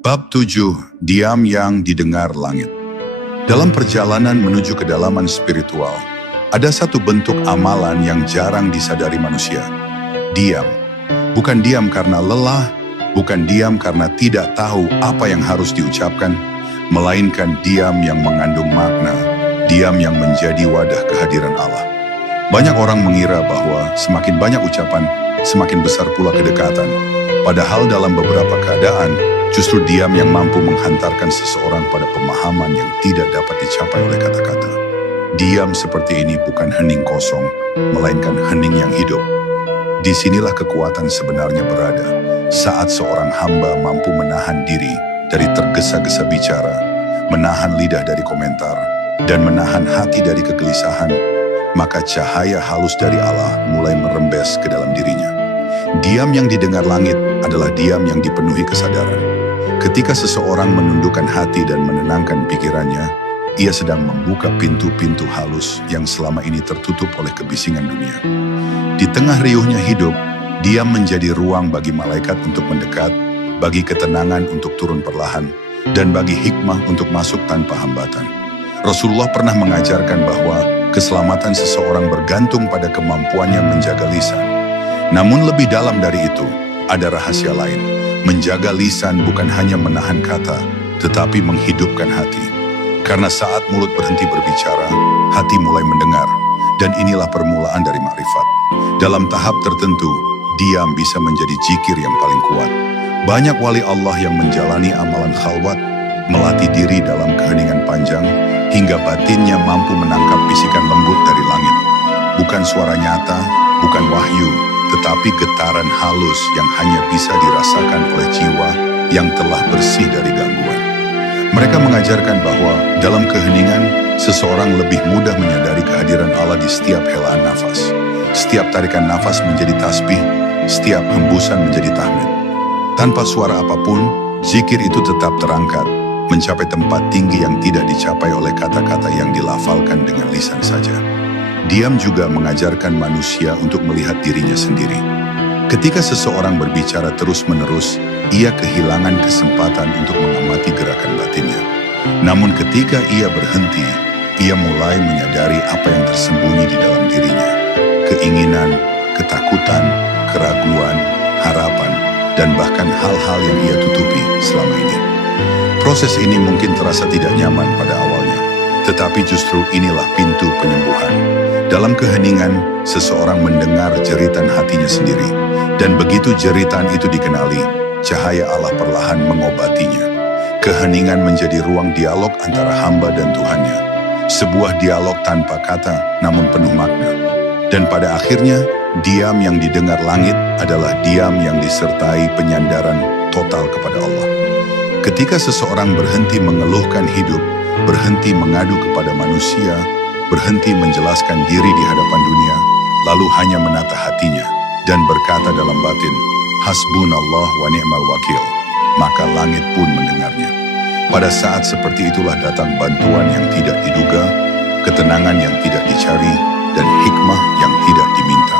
Bab 7. Diam yang didengar langit. Dalam perjalanan menuju kedalaman spiritual, ada satu bentuk amalan yang jarang disadari manusia. Diam. Bukan diam karena lelah, bukan diam karena tidak tahu apa yang harus diucapkan, melainkan diam yang mengandung makna, diam yang menjadi wadah kehadiran Allah. Banyak orang mengira bahwa semakin banyak ucapan, semakin besar pula kedekatan. Padahal dalam beberapa keadaan, justru diam yang mampu menghantarkan seseorang pada pemahaman yang tidak dapat dicapai oleh kata-kata. Diam seperti ini bukan hening kosong, melainkan hening yang hidup. Disinilah kekuatan sebenarnya berada, saat seorang hamba mampu menahan diri dari tergesa-gesa bicara, menahan lidah dari komentar, dan menahan hati dari kegelisahan, maka cahaya halus dari Allah mulai merembes ke dalam dirinya. Diam yang didengar langit adalah diam yang dipenuhi kesadaran. Ketika seseorang menundukkan hati dan menenangkan pikirannya, ia sedang membuka pintu-pintu halus yang selama ini tertutup oleh kebisingan dunia. Di tengah riuhnya hidup, diam menjadi ruang bagi malaikat untuk mendekat, bagi ketenangan untuk turun perlahan, dan bagi hikmah untuk masuk tanpa hambatan. Rasulullah pernah mengajarkan bahwa keselamatan seseorang bergantung pada kemampuannya menjaga lisan. Namun lebih dalam dari itu, ada rahasia lain. Menjaga lisan bukan hanya menahan kata, tetapi menghidupkan hati. Karena saat mulut berhenti berbicara, hati mulai mendengar. Dan inilah permulaan dari makrifat. Dalam tahap tertentu, diam bisa menjadi zikir yang paling kuat. Banyak wali Allah yang menjalani amalan khalwat, melatih diri dalam keheningan panjang, hingga batinnya mampu menangkap bisikan lembut dari langit. Bukan suara nyata, bukan wahyu, tetapi getaran halus yang hanya bisa dirasakan oleh jiwa yang telah bersih dari gangguan. Mereka mengajarkan bahwa dalam keheningan, seseorang lebih mudah menyadari kehadiran Allah di setiap helaan nafas. Setiap tarikan nafas menjadi tasbih, setiap hembusan menjadi tahmid. Tanpa suara apapun, zikir itu tetap terangkat, mencapai tempat tinggi yang tidak dicapai oleh kata-kata yang dilafalkan dengan lisan saja. Diam juga mengajarkan manusia untuk melihat dirinya sendiri. Ketika seseorang berbicara terus-menerus, ia kehilangan kesempatan untuk mengamati gerakan batinnya. Namun ketika ia berhenti, ia mulai menyadari apa yang tersembunyi di dalam dirinya. Keinginan, ketakutan, keraguan, harapan, dan bahkan hal-hal yang ia tutupi selama ini. Proses ini mungkin terasa tidak nyaman pada awalnya, tetapi justru inilah pintu penyembuhan. Dalam keheningan, seseorang mendengar jeritan hatinya sendiri, dan begitu jeritan itu dikenali, cahaya Allah perlahan mengobatinya. Keheningan menjadi ruang dialog antara hamba dan Tuhannya. Sebuah dialog tanpa kata, namun penuh makna. Dan pada akhirnya, diam yang didengar langit adalah diam yang disertai penyandaran total kepada Allah. Ketika seseorang berhenti mengeluhkan hidup, berhenti mengadu kepada manusia, berhenti menjelaskan diri di hadapan dunia, lalu hanya menata hatinya dan berkata dalam batin, Hasbunallah wa ni'mal wakil, maka langit pun mendengarnya. Pada saat seperti itulah datang bantuan yang tidak diduga, ketenangan yang tidak dicari, dan hikmah yang tidak diminta.